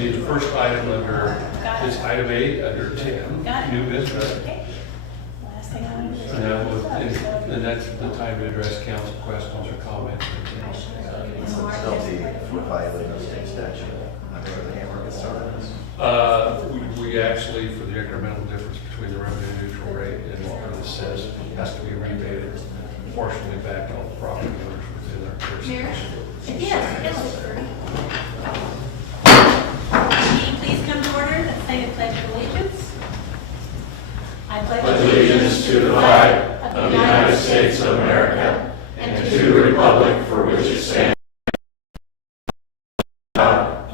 be the first item under, it's item 8 under 10, new business. Okay. Last thing I want to do is. And that's the time to address council questions or comments. It's a penalty for violating of state statute. I think the hammer gets started. We actually, for the incremental difference between the revenue neutral rate and what this says, it has to be rebated proportionally back to all the property owners within our jurisdiction. Yes. Will you please come to order and say the Pledge of Allegiance? I pledge Allegiance to the flag of the United States of America and to the republic for which it stands,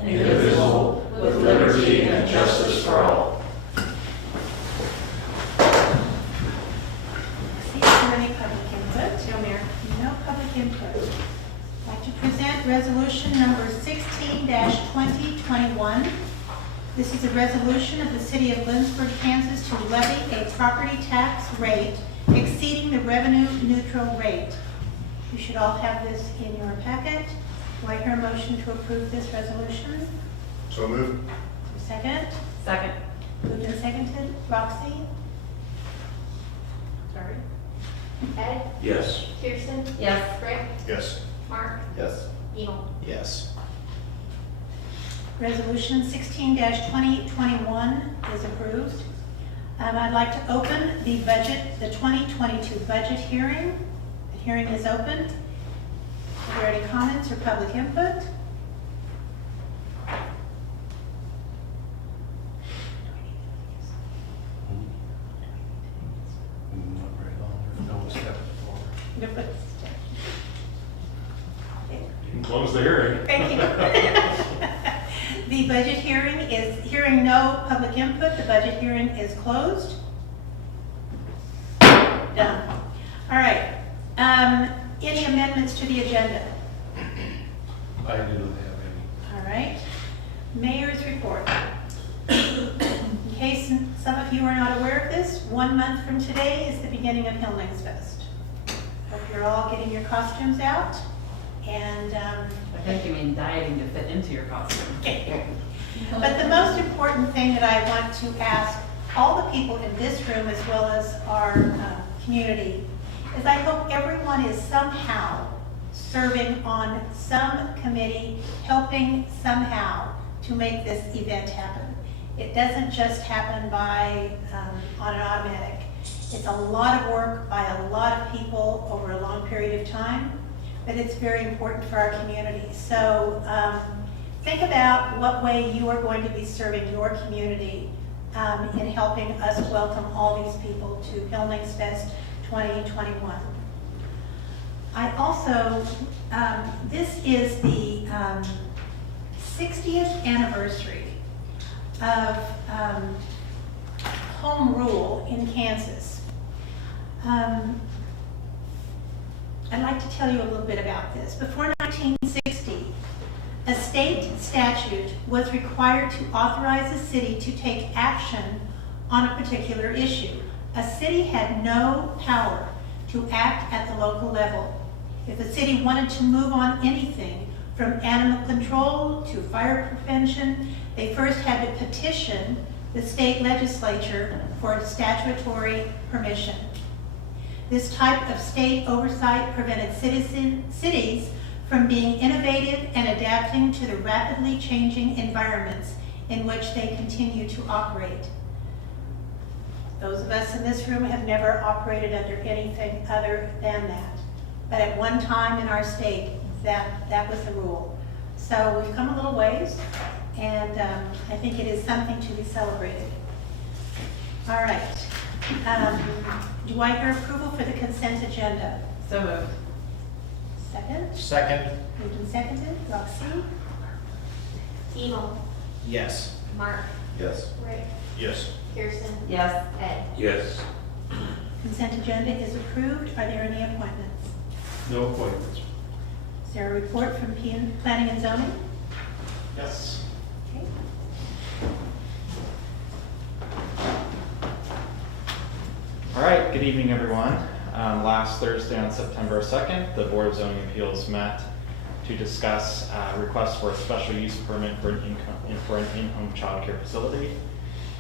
indivisible, with liberty and justice for all. See if there are any public input. No, Mayor. No public input. I'd like to present resolution number 16-2021. This is a resolution of the City of Lindsborg, Kansas to levy a property tax rate exceeding the revenue neutral rate. You should all have this in your packet. Do I hear a motion to approve this resolution? So moved. Second? Second. Moved and seconded. Roxy? Sorry. Ed, Yes. Kirsten, Yes. Rick, Yes. Mark, Yes. Evil. Yes. Resolution 16-2021 is approved. I'd like to open the 2022 budget hearing. The hearing is open. Are there any comments or public input? Not very long, there's no one stepping forward. No, but- You can close the hearing. Thank you. The budget hearing is, hearing no public input, the budget hearing is closed. Done. All right. Any amendments to the agenda? I do not have any. All right. Mayor's report. In case some of you are not aware of this, 1 month from today is the beginning of Hillings Fest. Hope you're all getting your costumes out. And I think you mean dieting to fit into your costume. but the most important thing that I want to ask all the people in this room as well as our community is I hope everyone is somehow serving on some committee, helping somehow to make this event happen. It doesn't just happen by on an automatic. It's a lot of work by a lot of people over a long period of time, but it's very important for our community. So think about what way you are going to be serving your community in helping us welcome all these people to Hillings Fest 2021. I also, this is the 60th anniversary of home rule in Kansas. I'd like to tell you a little bit about this. Before 1960, a state statute was required to authorize a city to take action on a particular issue. A city had no power to act at the local level. If a city wanted to move on anything from animal control to fire prevention, they first had to petition the state legislature for statutory permission. This type of state oversight prevented cities from being innovative and adapting to the rapidly changing environments in which they continue to operate. Those of us in this room have never operated under anything other than that. But at one time in our state, that was the rule. So we've come a little ways, and I think it is something to be celebrated. All right. Do I hear approval for the consent agenda? So moved. Second? Second. Moved and seconded. Roxy? Evil, Yes. Mark, Yes. Rick, Yes. Kirsten, Yes. Ed. Yes. Consent agenda is approved. Are there any appointments? No appointments. Is there a report from Planning and Zoning? Yes. Okay. All right, good evening, everyone. Last Thursday on September 2nd, the Board of Zoning Appeals met to discuss request for a special use permit for an in-home childcare facility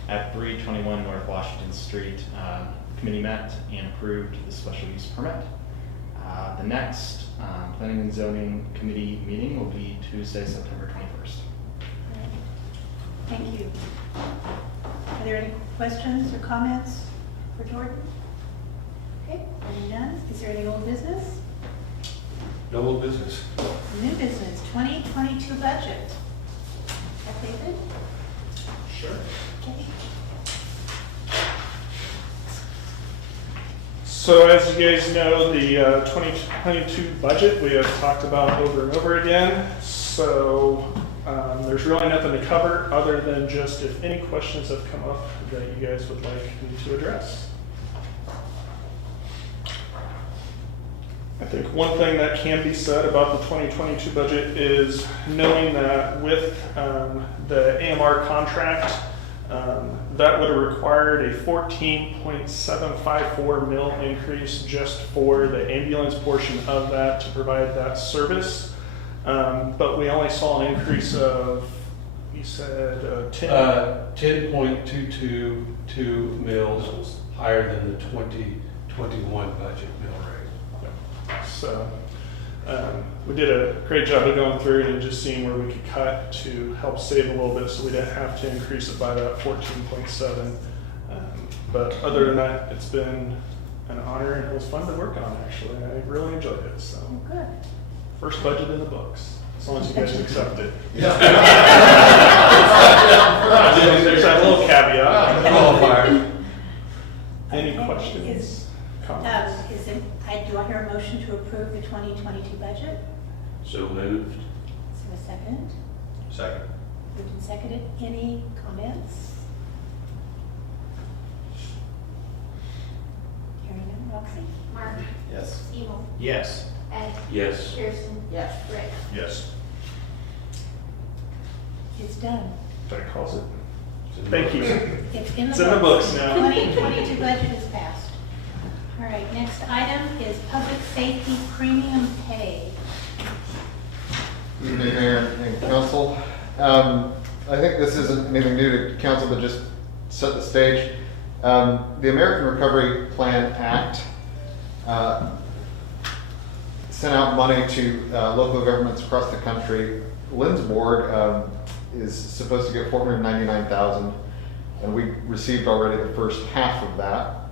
at 321 North Washington Street. Committee met and approved the special use permit. The next Planning and Zoning Committee meeting will be Tuesday, September 21st. Thank you. Are there any questions or comments for Jordan? Okay, hearing none. Is there any old business? No old business. New business, 2022 budget. David? Sure. Okay. So as you guys know, the 2022 budget we have talked about over and over again. So there's really nothing to cover other than just if any questions have come up that you guys would like me to address. I think one thing that can be said about the 2022 budget is knowing that with the AMR contract, that would have required a 14.754 mil increase just for the ambulance portion of that to provide that service. But we only saw an increase of, you said, 10.222 mils higher than the 2021 budget mill rate. So we did a great job of going through it and just seeing where we could cut to help save a little bit so we didn't have to increase it by that 14.7. But other than that, it's been an honor and it was fun to work on actually. I really enjoyed it. So Oh, good. first budget in the books, as long as you guys accept it. Yeah. There's that little caveat. Qualifier. Any Okay, questions? Comments? Do I hear a motion to approve the 2022 budget? So moved. Is there a second? Second. Moved and seconded. Any comments? Hearing none. Roxy? Mark, Yes. Evil, Yes. Ed, Yes. Kirsten, Yes. Rick. Yes. It's done. That calls it. Thank you. It's in It's in the books now. 2022 budget is passed. All right, next item is public safety premium pay. Good evening, Mayor and Council. I think this isn't anything new to Council, but just set the stage. The American Recovery Plan Act sent out money to local governments across the country. Lindsborg is supposed to get $499,000, and we received already the first half of that.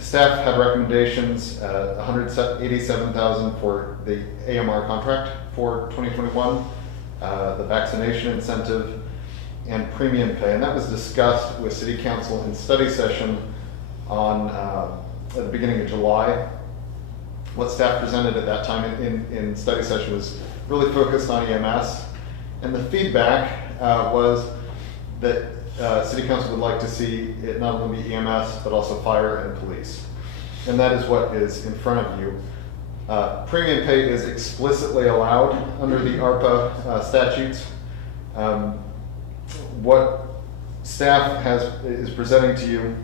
Staff had recommendations, $187,000 for the AMR contract for 2021, the vaccination incentive, and premium pay. And that was discussed with City Council in study session on at the beginning of July. What staff presented at that time in study session was really focused on EMS. And the feedback was that City Council would like to see it not only be EMS, but also fire and police. And that is what is in front of you. Premium pay is explicitly allowed under the ARPA statutes. What staff is presenting to you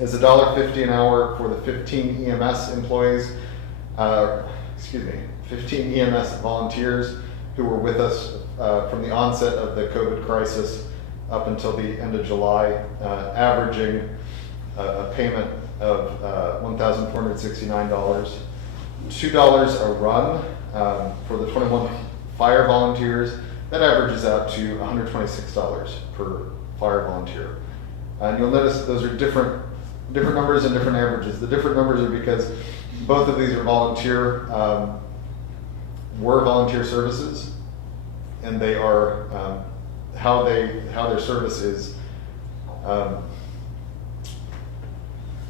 is $1.50 an hour for the 15 EMS employees, 15 EMS volunteers who were with us from the onset of the COVID crisis up until the end of July, averaging a payment of $1,469. $2 a run for the 21 fire volunteers. That averages out to $126 per fire volunteer. And you'll notice that those are different numbers and different averages. The different numbers are because both of these are were volunteer services, and they are how their service is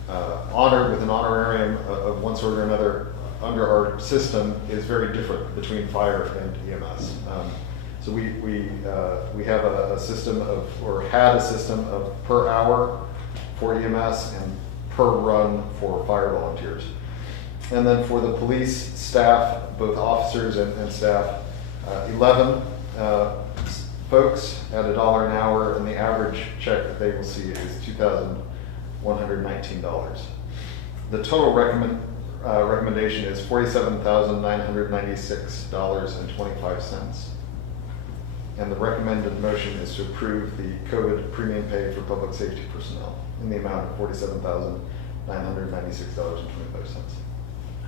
honored with an honorarium of one sort or another under our system is very different between fire and EMS. So we have a system of, or had a system of per hour for EMS and per run for fire volunteers. And then for the police staff, both officers and staff, 11 folks at $1 an hour, and the average check that they will see is $2,119. The total recommendation is $47,996.25. And the recommended motion is to approve the COVID premium pay for public safety personnel in the amount of $47,996.25.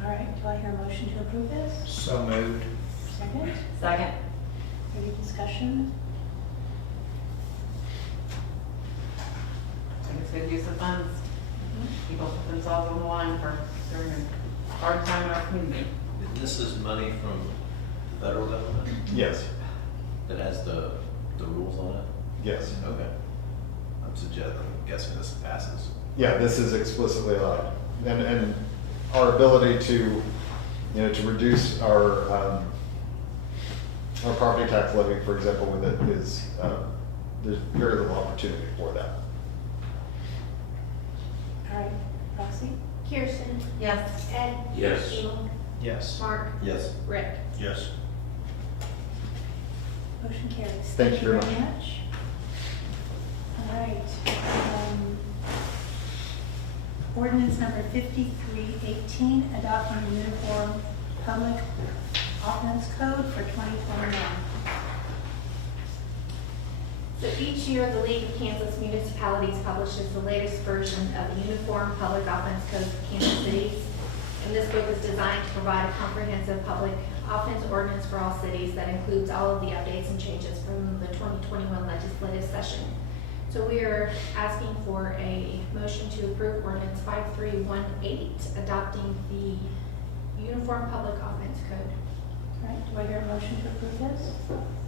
All right, do I hear a motion to approve this? So moved. Second? Second. Any discussion? I think it's good use of funds. People put themselves on the line for during a hard time in our community. This is money from the federal government Yes, that has the rules on it? yes. Okay. I'm guessing this passes. Yeah, this is explicitly allowed. And our ability to, to reduce our property tax levy, for example, with it is, there's very little opportunity for that. All right, Roxy? Kirsten. Yes. Ed. Yes. Evil. Yes. Mark. Yes. Rick. Yes. Motion carries. Thank you very much. All right. Ordinance number 5318, adopting the Uniform Public Offense Code for 2021. So each year, the League of Kansas Municipalities publishes the latest version of the Uniform Public Offense Code for Kansas cities. And this book is designed to provide a comprehensive public offense ordinance for all cities that includes all of the updates and changes from the 2021 legislative session. So we are asking for a motion to approve ordinance 5318, adopting the Uniform Public Offense Code. All right, do I hear a motion to approve this?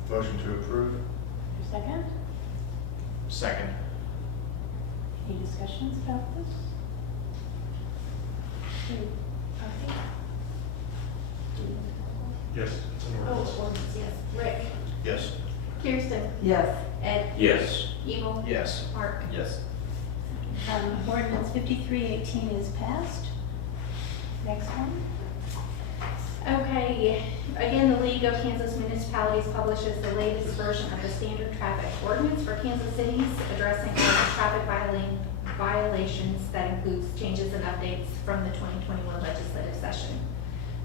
Motion to approve. Your second? Second. Any discussions about this? Okay, Roxy? Yes. it's an Oh, ordinance. ordinance, yes. Rick. Yes. Kirsten. Yes. Ed. Yes. Evil. Yes. Mark. Yes. Ordinance 5318 is passed. Next one. Okay, again, the League of Kansas Municipalities publishes the latest version of the standard traffic ordinance for Kansas cities, addressing all the traffic violations that includes changes and updates from the 2021 legislative session.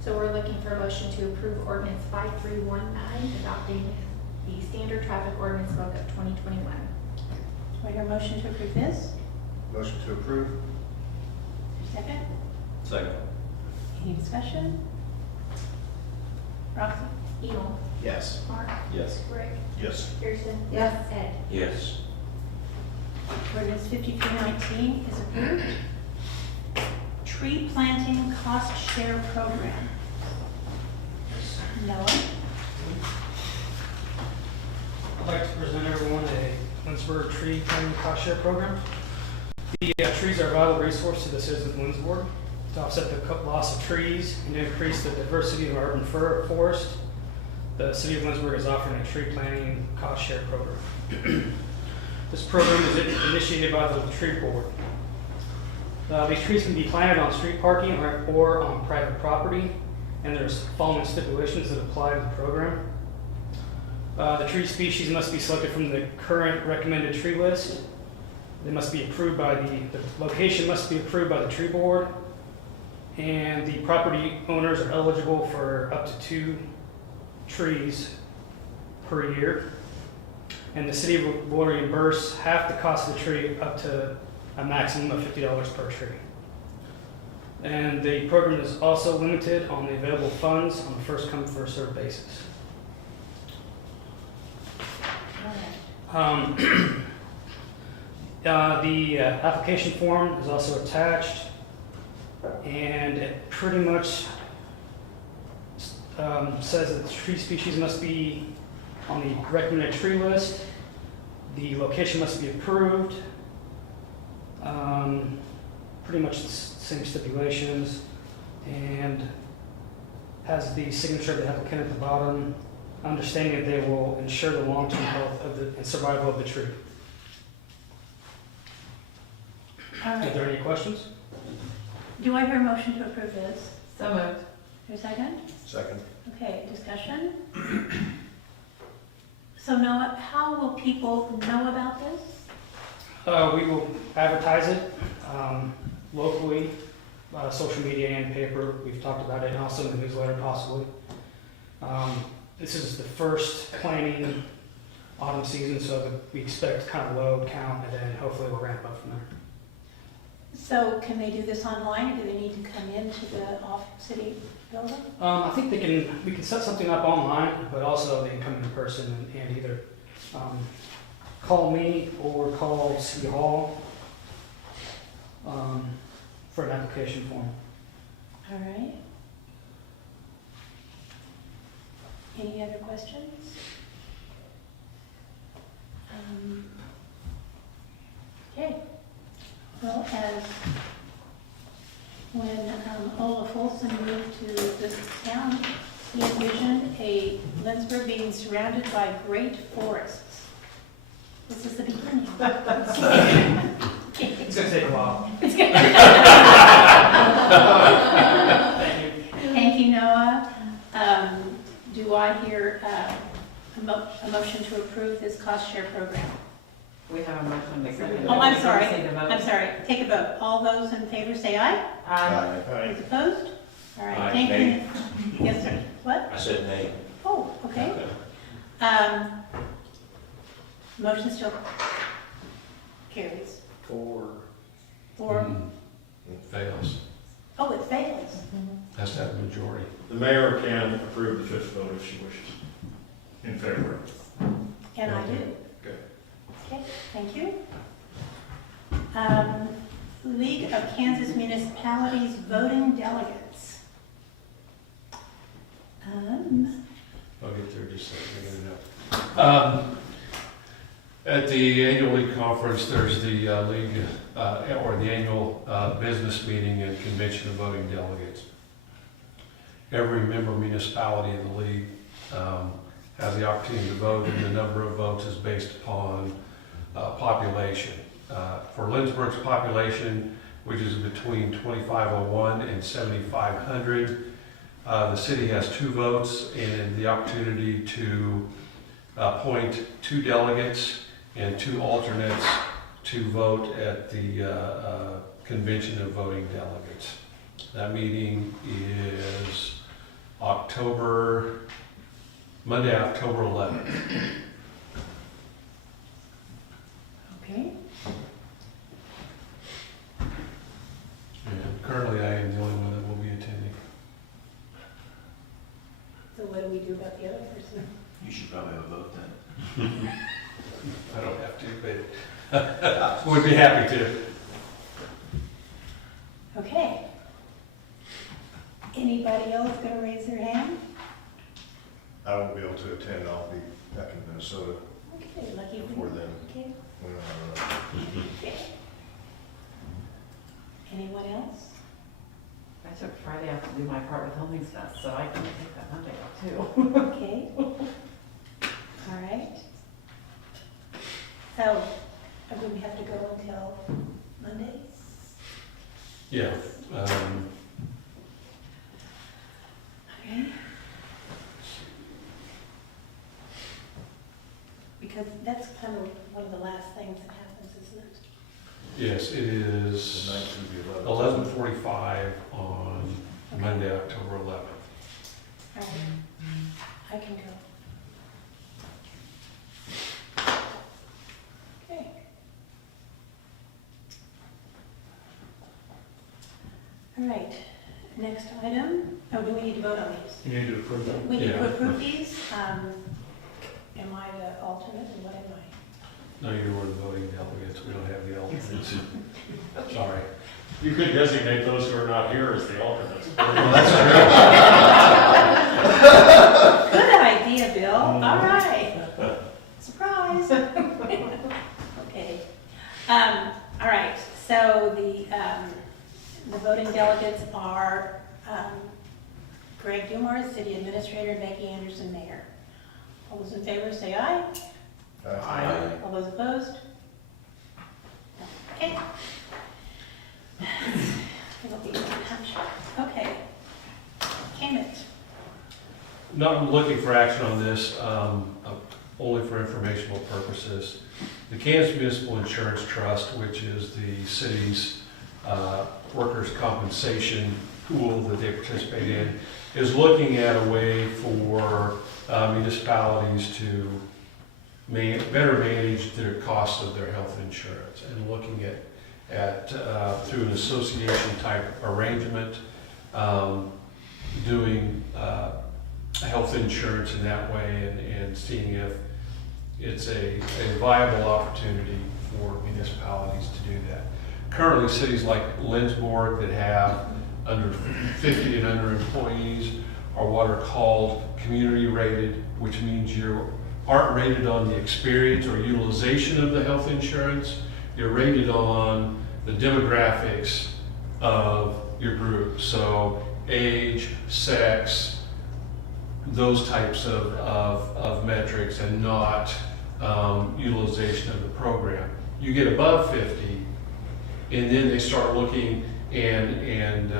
So we're looking for a motion to approve ordinance 5319, adopting the standard traffic ordinance book of 2021. Do I hear a motion to approve this? Motion to approve. Your second? Second. Any discussion? Roxy? Evil. Yes. Mark. Yes. Rick. Yes. Kirsten. Yes. Ed. Yes. Ordinance 5319 is approved. Tree planting cost share program. Noah? I'd like to present everyone a Lindsborg tree planting cost share program. The trees are a vital resource to the citizens of Lindsborg. To offset the loss of trees and to increase the diversity of our urban forest, the city of Lindsborg is offering a tree planting cost share program. This program is initiated by the tree board. These trees can be planted on street parking or on private property, and there's following stipulations that apply to the program. The tree species must be selected from the current recommended tree list. They must be approved by the location must be approved by the tree board, and the property owners are eligible for up to 2 trees per year. And the city will reimburse half the cost of the tree up to a maximum of $50 per tree. And the program is also limited on the available funds on a first come, first served basis. The application form is also attached, and it pretty much says that the tree species must be on the recommended tree list, the location must be approved, pretty much the same stipulations, and has the signature of the applicant at the bottom, understanding that they will ensure the long-term health of and survival of the tree. All Are right. there any questions? Do I hear a motion to approve this? So moved. Your second? Second. Okay, discussion? So Noah, how will people know about this? We will advertise it locally social media and paper. We've talked about it, and also in the newsletter possibly. This is the first planning autumn season, so we expect kind of low count, and then hopefully we'll ramp up from there. So can they do this online, or do they need to come into the city building? I think we can set something up online, but also they can come in person and either call me or call City Hall for an application form. All right. Any other questions? Okay. Well, as when Olaf Olson moved to this town, he envisioned a Lindsborg being surrounded by great forests. This is the beginning. It's going to take a while. Thank you, Noah. Do I hear a motion to approve this cost share program? We have a motion to second. Oh, I'm sorry. Take a vote. I'm sorry. Take a vote. All those in favor say aye. Aye. Those opposed? All right, Aye. thank Nay. you. Yes, sir. What? I said nay. Oh, okay. Motion still carries. Four. Four. It fails. Oh, it fails. Has to have a majority. The mayor can approve the fifth vote if she wishes. In favor. And I do. Good. Okay, thank you. League of Kansas Municipalities Voting Delegates. I'll get there just a second. At the annual league conference, there's the league, or the annual business meeting and convention of voting delegates. Every member municipality of the league has the opportunity to vote, and the number of votes is based upon population. For Lindsborg's population, which is between 2,501 and 7,500, the city has 2 votes and the opportunity to appoint 2 delegates and 2 alternates to vote at the convention of voting delegates. That meeting is Monday, October 11th. Okay. And currently I am the only one that will be attending. So what do we do about the other person? You should probably have a vote then. I don't have to, but would be happy to. Okay. Anybody else gonna raise their hand? I won't be able to attend, I'll be back in Minnesota Okay, lucky for before you. then. Okay. When, Okay. Anyone else? I took Friday off to do my part with Homings Fest, so I can take that Monday off too. Okay. All right. So, do we have to go until Monday? Yeah. Okay. Because that's kind of one of the last things that happens, isn't it? Yes, it the is 19th to the 11:45 on Monday, October 11th. All right. I can go. Okay. All right, next item. Oh, do we need to vote on these? You need to approve that. We need to Yeah. approve these. Am I the alternate, and what am I? No, you were the voting delegates. We don't have the alternates. Sorry. You could designate those who are not here as the alternates. Well, that's Good idea, Bill. All right. Surprise. Okay. All right. So the voting delegates are Greg Dumars, City Administrator, and Becky Anderson, Mayor. All those in favor say aye. Aye. All those opposed? Okay. It'll be okay. Cammett. Not looking for action on this, only for informational purposes. The Kansas Municipal Insurance Trust, which is the city's workers' compensation pool that they participate in, is looking at a way for municipalities to better manage their cost of their health insurance, and looking at through an association type arrangement, doing health insurance in that way, and seeing if it's a viable opportunity for municipalities to do that. Currently, cities like Lindsborg that have under 50 and under employees are what are called community rated, which means you aren't rated on the experience or utilization of the health insurance. You're rated on the demographics of your group. So age, sex, those types of metrics, and not utilization of the program. You get above 50, and then they start looking and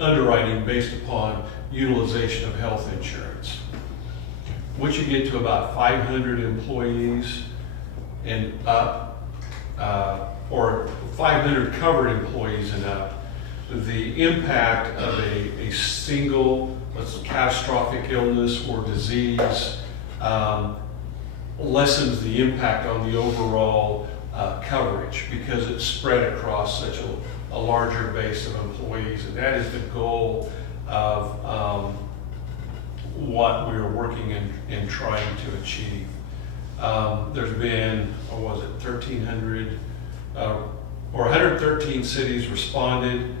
underwriting based upon utilization of health insurance. Once you get to about 500 employees and up, or 500 covered employees and up, the impact of a single, catastrophic illness or disease lessens the impact on the overall coverage, because it's spread across such a larger base of employees. And that is the goal of what we are working in trying to achieve. There's been, 1,300 or 113 cities responded,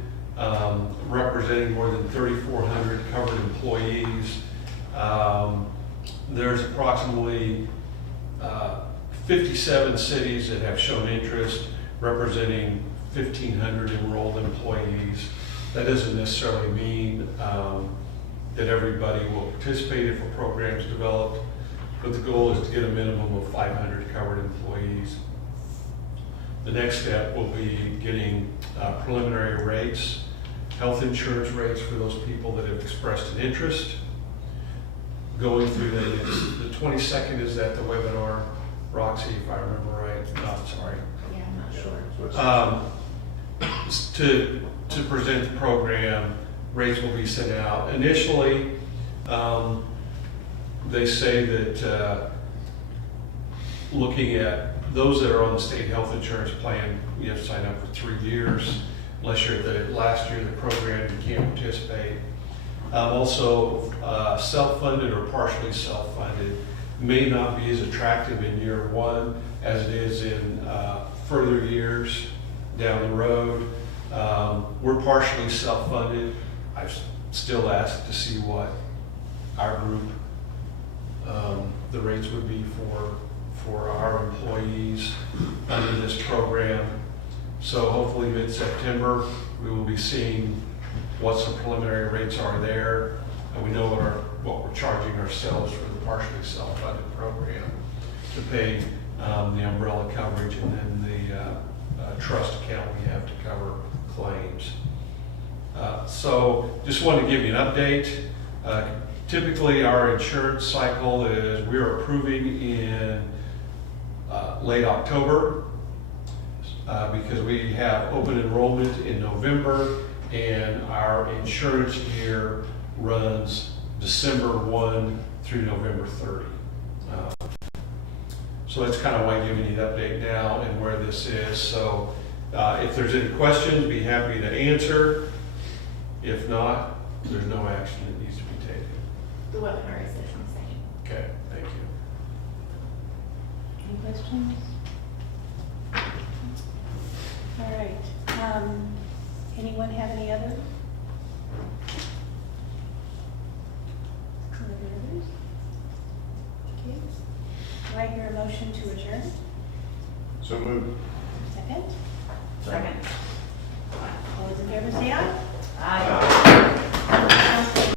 representing more than 3,400 covered employees. There's approximately 57 cities that have shown interest, representing 1,500 enrolled employees. That doesn't necessarily mean that everybody will participate if a program is developed, but the goal is to get a minimum of 500 covered employees. The next step will be getting preliminary rates, health insurance rates for those people that have expressed an interest. Going through the 22nd, is that the webinar, Roxy, if I remember right? No, sorry. Yeah, I'm not sure. To present the program, rates will be sent out. Initially, they say that looking at those that are on the state health insurance plan, you have to sign up for 3 years. Unless you're the last year of the program, you can't participate. Also, self-funded or partially self-funded may not be as attractive in year one as it is in further years down the road. We're partially self-funded. I've still asked to see what our group, the rates would be for our employees under this program. So hopefully mid-September, we will be seeing what some preliminary rates are there. And we know what we're charging ourselves for the partially self-funded program to pay the umbrella coverage, and then the trust account we have to cover claims. So just wanted to give you an update. Typically our insurance cycle is we're approving in late October because we have open enrollment in November, and our insurance year runs December 1 through November 30. So that's kind of why I'm giving you the update now and where this is. So if there's any questions, be happy to answer. If not, there's no action that needs to be taken. The webinar is this on same. Okay, thank you. Any questions? All right. Anyone have any other? Others? Okay. Do I hear a motion to adjourn? So moved. Second? Second. All those in favor say aye. Aye.